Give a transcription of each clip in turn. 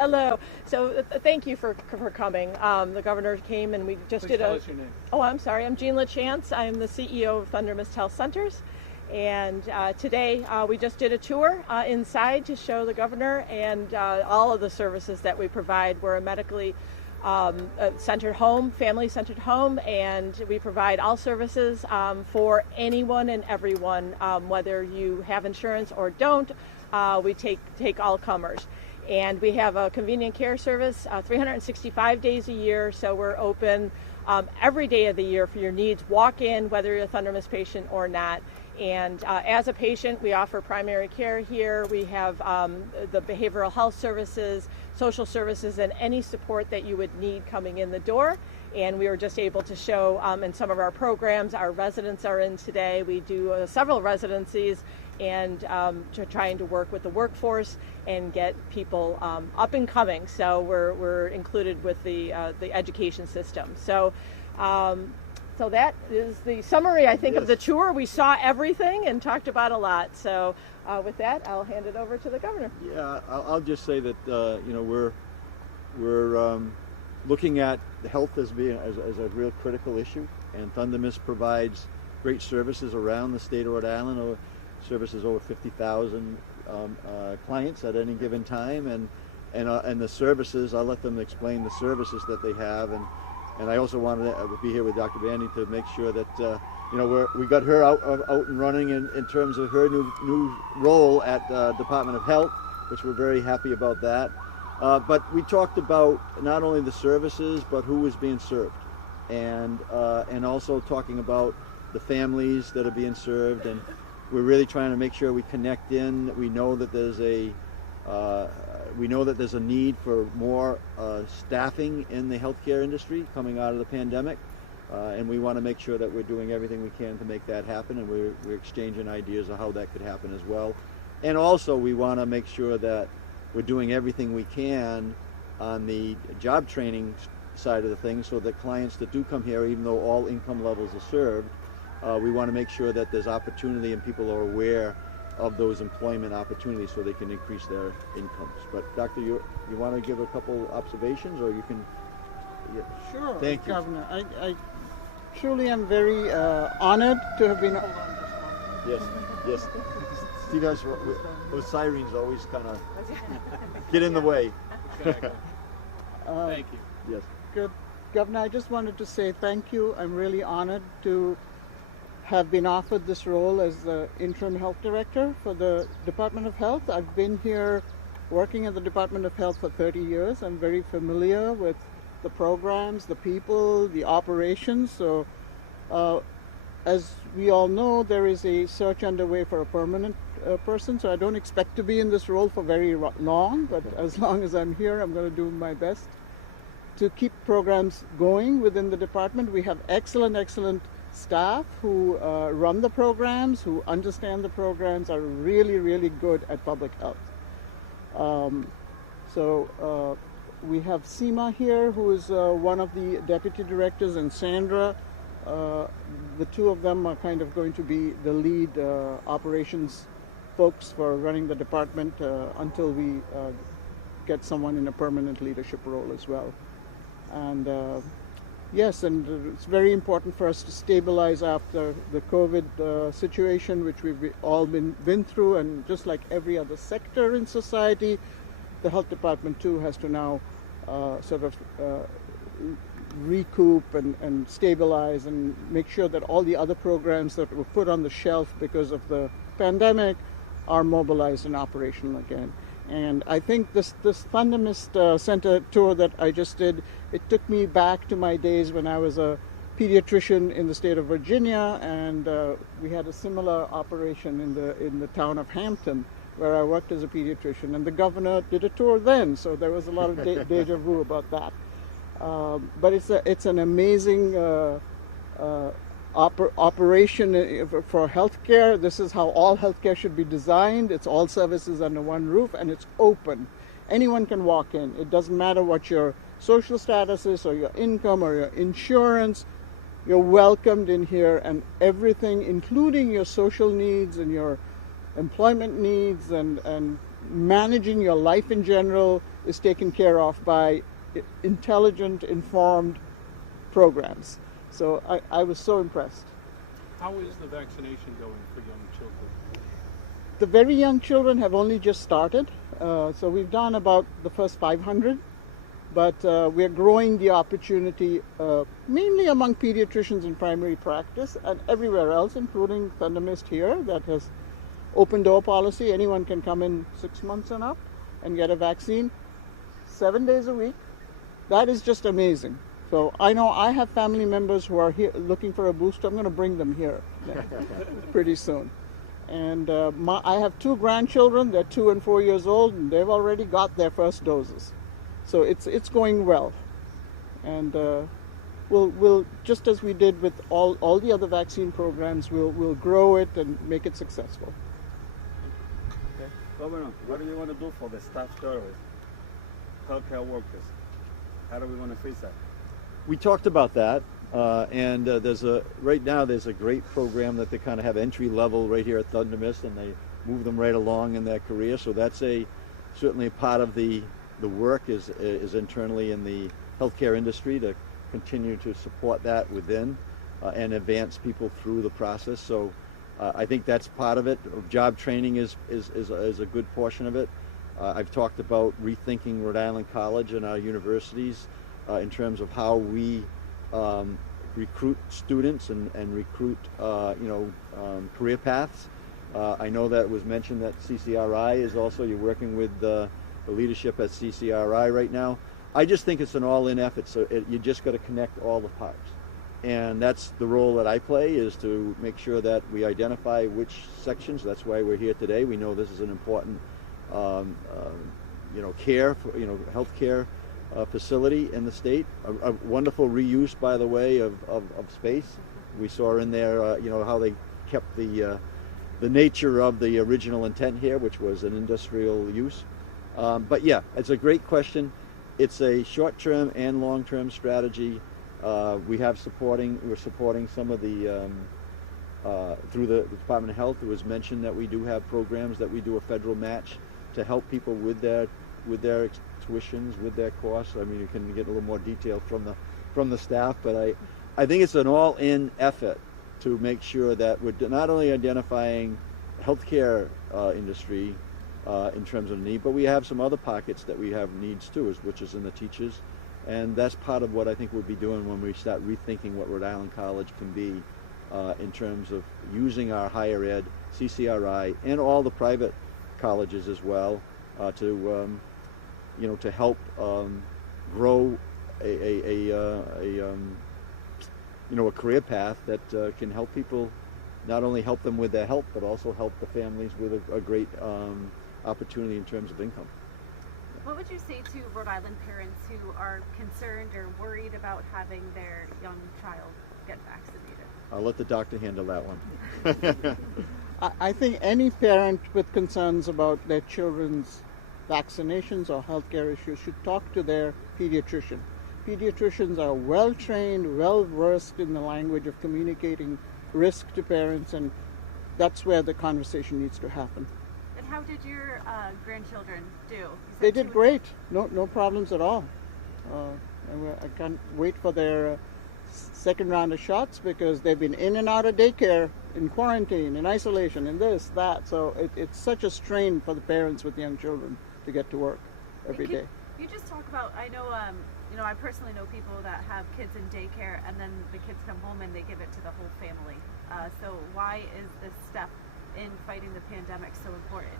Hello. So thank you for coming. The governor came and we just did Tell us your name. Oh, I'm sorry. I'm Jean LaChance. I'm the CEO of Thundermist Health Centers. And today we just did a tour inside to show the governor and all of the services that we provide. We're a medically centered home, family-centered home, and we provide all services for anyone and everyone, whether you have insurance or don't. We take all comers. And we have a convenient care service 365 days a year, so we're open every day of the year for your needs. Walk in, whether you're a Thundermist patient or not. And as a patient, we offer primary care here. We have the behavioral health services, social services, and any support that you would need coming in the door. And we were just able to show in some of our programs, our residents are in today. We do several residencies and trying to work with the workforce and get people up and coming. So we're included with the education system. So that is the summary, I think, Yes. of the tour. We saw everything and talked about a lot. So with that, I'll hand it over to the governor. Yeah, I'll just say that we're looking at health as being as a real critical issue, and Thundermist provides great services around the state of Rhode Island. Services over 50,000 clients at any given time, and the services. I'll let them explain the services that they have, and I also wanted to be here with Dr. Bandy to make sure that we got her out and running in terms of her new role at Department of Health, which we're very happy about that. But we talked about not only the services but who is being served, and also talking about the families that are being served, and we're really trying to make sure we connect in. We know that there's a need for more staffing in the healthcare industry coming out of the pandemic, and we want to make sure that we're doing everything we can to make that happen, and we're exchanging ideas of how that could happen as well. And also we want to make sure that we're doing everything we can on the job training side of the thing, so that clients that do come here, even though all income levels are served, we want to make sure that there's opportunity and people are aware of those employment opportunities so they can increase their incomes. But Doctor, you want to give a couple observations, or you can? Yeah. Sure. Thank you, Governor. I truly am very honored to have been. Yes. See, those sirens always kind of get in the way. Exactly. Thank you. Yes. Good. Governor, I just wanted to say thank you. I'm really honored to have been offered this role as the Interim Health Director for the Department of Health. I've been here working at the Department of Health for 30 years. I'm very familiar with the programs, the people, the operations. So as we all know, there is a search underway for a permanent person, so I don't expect to be in this role for very long, but as long as I'm here, I'm going to do my best to keep programs going within the department. We have excellent staff who run the programs, who understand the programs, are really good at public health. We have Seema here, who is one of the deputy directors, and Sandra. The two of them are kind of going to be the lead operations folks for running the department until we get someone in a permanent leadership role as well. And yes, and it's very important for us to stabilize after the COVID situation, which we've all been through, and just like every other sector in society, the health department too has to now recoup and stabilize and make sure that all the other programs that were put on the shelf because of the pandemic are mobilized and operational again. And I think this Thundermist Center tour that I just did, it took me back to my days when I was a pediatrician in the state of Virginia, and we had a similar operation in the town of Hampton, where I worked as a pediatrician, and the governor did a tour then, so there was a lot of deja vu about that. But it's an amazing operation for healthcare. This is how all healthcare should be designed. It's all services under one roof, and it's open. Anyone can walk in. It doesn't matter what your social status is, or your income, or your insurance. You're welcomed in here, and everything, including your social needs and your employment needs and managing your life in general, is taken care of by intelligent, informed programs. So I was so impressed. How is the vaccination going for young children? The very young children have only just started. So we've done about the first 500, but we're growing the opportunity mainly among pediatricians in primary practice and everywhere else, including Thundermist here that has open door policy. Anyone can come in 6 months and up and get a vaccine 7 days a week. That is just amazing. So I know I have family members who are here looking for a booster. I'm going to bring them here pretty soon. And I have 2 grandchildren. They're 2 and 4 years old, and they've already got their first doses. So it's going well. And we'll just as we did with all the other vaccine programs, we'll grow it and make it successful. Okay. Governor, what do you want to do for the staff shortage, healthcare workers? How do we want to fix that? We talked about that, and right now there's a great program that they kind of have entry level right here at Thundermist, and they move them right along in their career. So that's certainly a part of the work is internally in the healthcare industry to continue to support that within and advance people through the process. So I think that's part of it. Job training is a good portion of it. I've talked about rethinking Rhode Island College and our universities in terms of how we recruit students and recruit career paths. I know that it was mentioned that CCRI is also, you're working with the leadership at CCRI right now. I just think it's an all-in effort, so you just got to connect all the parts. And that's the role that I play, is to make sure that we identify which sections. That's why we're here today. We know this is an important healthcare facility in the state. A wonderful reuse, by the way, of space. We saw in there, how they kept the nature of the original intent here, which was an industrial use. But yeah, it's a great question. It's a short-term and long-term strategy. We're supporting some of the through the Department of Health. It was mentioned that we do have programs that we do a federal match to help people with their tuitions, with their costs. I mean, you can get a little more detail from the staff, but I think it's an all-in effort to make sure that we're not only identifying healthcare industry in terms of need, but we have some other pockets that we have needs too, which is in the teachers, and that's part of what I think we'll be doing when we start rethinking what Rhode Island College can be in terms of using our higher ed, CCRI, and all the private colleges as well to help grow a career path that can help people, not only help them with their health, but also help the families with a great opportunity in terms of income. What would you say to Rhode Island parents who are concerned or worried about having their young child get vaccinated? I'll let the doctor handle that one. I think any parent with concerns about their children's vaccinations or healthcare issues should talk to their pediatrician. Pediatricians are well trained, well versed in the language of communicating risk to parents, and that's where the conversation needs to happen. And how did your grandchildren do? They did great. No problems at all. I can't wait for their second round of shots because they've been in and out of daycare, in quarantine, in isolation, in this, that. So it's such a strain for the parents with young children to get to work every day. You just talk about, I know, I personally know people that have kids in daycare and then the kids come home and they give it to the whole family. So why is this step in fighting the pandemic so important?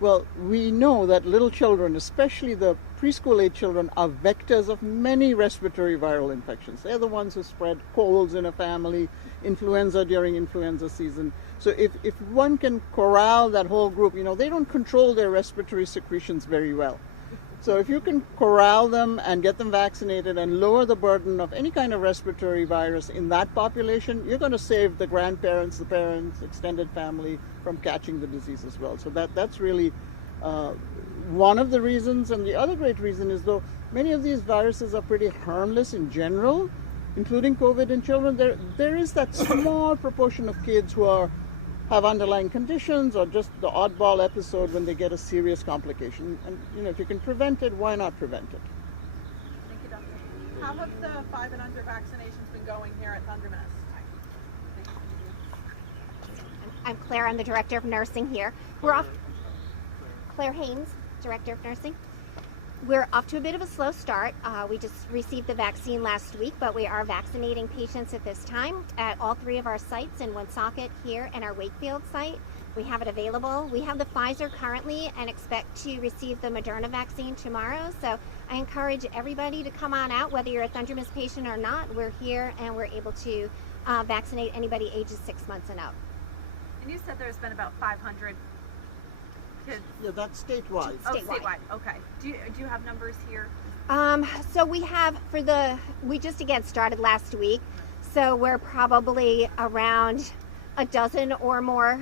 Well, we know that little children, especially the preschool age children, are vectors of many respiratory viral infections. They're the ones who spread colds in a family, influenza during influenza season. So if one can corral that whole group, they don't control their respiratory secretions very well. So if you can corral them and get them vaccinated and lower the burden of any kind of respiratory virus in that population, you're going to save the grandparents, the parents, extended family from catching the disease as well. So that's really one of the reasons. And the other great reason is, though many of these viruses are pretty harmless in general, including COVID in children, there is that small proportion of kids who are have underlying conditions or just the oddball episode when they get a serious complication. And if you can prevent it, why not prevent it? Thank you, Doctor. How have the 5 and under vaccinations been going here at Thundermist? I'm Claire. I'm the Director of Nursing here. We're off. Claire Haynes, Director of Nursing. We're off to a bit of a slow start. We just received the vaccine last week, but we are vaccinating patients at this time at all 3 of our sites in Woonsocket here and our Wakefield site. We have it available. We have the Pfizer currently and expect to receive the Moderna vaccine tomorrow. So I encourage everybody to come on out, whether you're a Thundermist patient or not. We're here and we're able to vaccinate anybody ages 6 months and up. And you said there's been about 500 kids. Yeah, that's statewide. Oh, statewide. Okay. Do you have numbers here? So we have we just again started last week, so we're probably around a dozen or more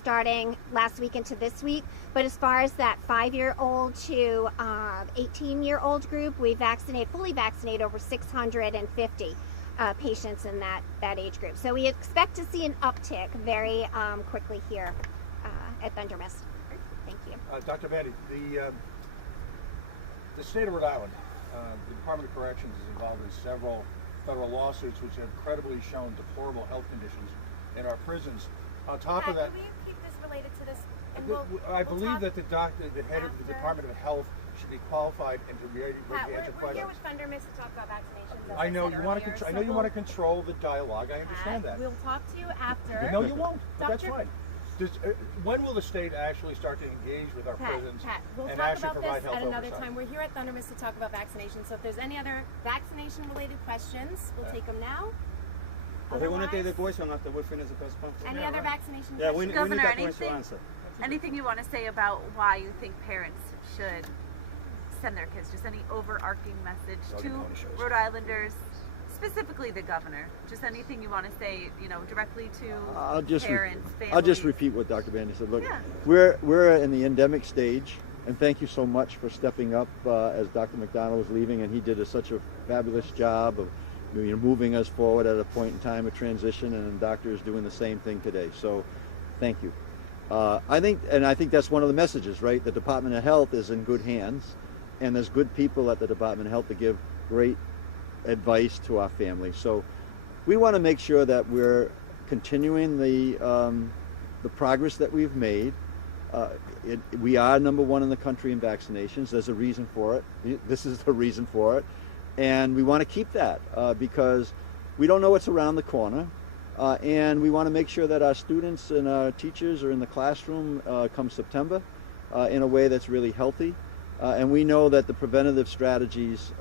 starting last week into this week. But as far as that 5-year-old to 18-year-old group, we fully vaccinate over 650 patients in that age group. So we expect to see an uptick very quickly here at Thundermist. Thank you. Dr. Bandy, the state of Rhode Island, the Department of Corrections is involved in several federal lawsuits which have credibly shown deplorable health conditions in our prisons. On top of that, can we keep this related to this? And I believe that the head of the Department of Health should be qualified and to be able to answer questions. We're here with Thundermist to talk about vaccinations. I know you want to. I know you want to control the dialogue. I understand that. We'll talk to you after. No, you won't. But that's Dr. fine. When will the state actually start to engage with our prisons We'll and talk actually about provide this health at another oversight? time. We're here at Thundermist to talk about vaccinations. So if there's any other vaccination-related questions, we'll take them now. They want to take the question after we finish the press conference. Any other vaccination Yeah, questions? we need Governor, that question answered. Anything you want to say about why you think parents should send their kids? Just any overarching message to Rhode Islanders, specifically the governor? Just anything you want to say, directly to parents, families? I'll just repeat what Dr. Bandy said. Look, Yeah. we're in the endemic stage, and thank you so much for stepping up as Dr. McDonald was leaving, and he did such a fabulous job of moving us forward at a point in time of transition, and the doctor is doing the same thing today. So, thank you. I think that's one of the messages, right? The Department of Health is in good hands, and there's good people at the Department of Health to give great advice to our families. So, we want to make sure that we're continuing the progress that we've made. We are number 1 in the country in vaccinations. There's a reason for it. This is the reason for it. And we want to keep that because we don't know what's around the corner. And we want to make sure that our students and our teachers are in the classroom come September in a way that's really healthy. And we know that the preventative strategies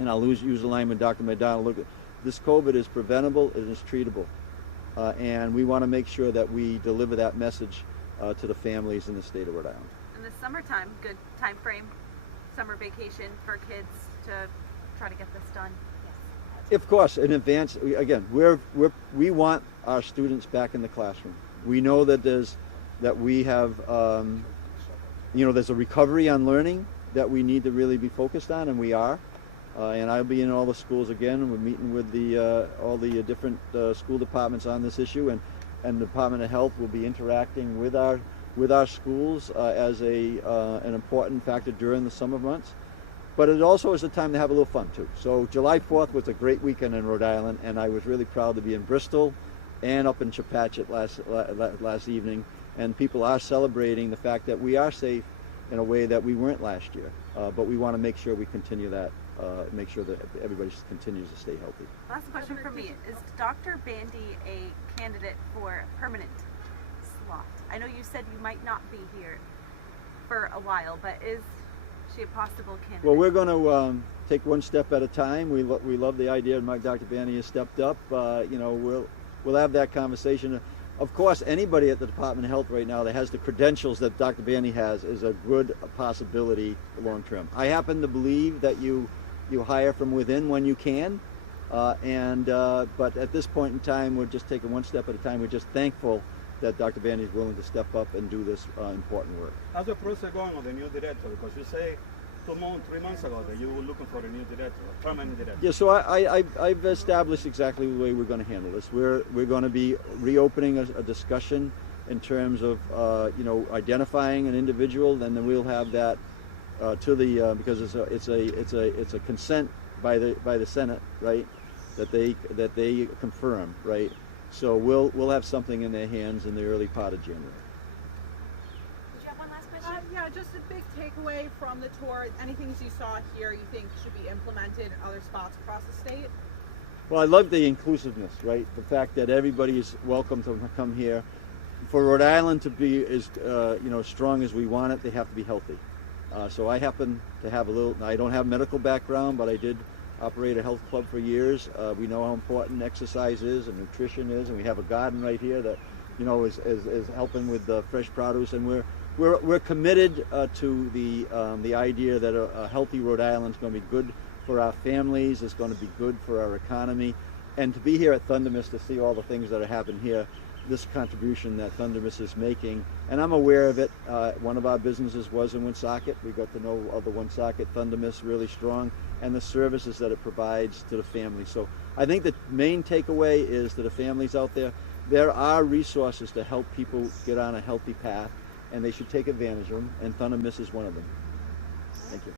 and I'll use the line with Dr. McDonald, look, this COVID is preventable, it is treatable. And we want to make sure that we deliver that message to the families in the state of Rhode Island. In the summertime, good time frame, summer vacation for kids to try to get this done. Of course, in advance. Again, we want our students back in the classroom. We know that there's a recovery on learning that we need to really be focused on, and we are. And I'll be in all the schools again, and we're meeting with all the different school departments on this issue, and the Department of Health will be interacting with our schools as an important factor during the summer months. But it also is a time to have a little fun too. So July 4th was a great weekend in Rhode Island, and I was really proud to be in Bristol and up in Chepachet last evening. And people are celebrating the fact that we are safe in a way that we weren't last year. But we want to make sure we continue that, make sure that everybody continues to stay healthy. Last question for me. Is Dr. Bandy a candidate for permanent slot? I know you said you might not be here for a while, but is she a possible candidate? Well, we're going to take one step at a time. We love the idea that Dr. Bandy has stepped up. We'll have that conversation. Of course, anybody at the Department of Health right now that has the credentials that Dr. Bandy has is a good possibility long term. I happen to believe that you hire from within when you can, but at this point in time, we're just taking one step at a time. We're just thankful that Dr. Bandy is willing to step up and do this important work. How's the process going on the new director? Because you say 3 months ago that you were looking for a new director, a permanent director. Yeah, so I've established exactly the way we're going to handle this. We're going to be reopening a discussion in terms of identifying an individual, and then we'll have that to the because it's a consent by the Senate, right? That they confirm, right? So we'll have something in their hands in the early part of January. Did you have one last question? Yeah, just a big takeaway from the tour. Any things you saw here you think should be implemented in other spots across the state? Well, I love the inclusiveness, right? The fact that everybody is welcome to come here. For Rhode Island to be as strong as we want it, they have to be healthy. So I happen to have I don't have a medical background, but I did operate a health club for years. We know how important exercise is and nutrition is, and we have a garden right here that is helping with the fresh produce, and we're committed to the idea that a healthy Rhode Island is going to be good for our families, it's going to be good for our economy, and to be here at Thundermist to see all the things that are happening here, this contribution that Thundermist is making, and I'm aware of it. One of our businesses was in Woonsocket. We got to know of the Woonsocket Thundermist really strong, and the services that it provides to the family. So I think the main takeaway is to the families out there, there are resources to help people get on a healthy path, and they should take advantage of them, and Thundermist is one of them. Thank you.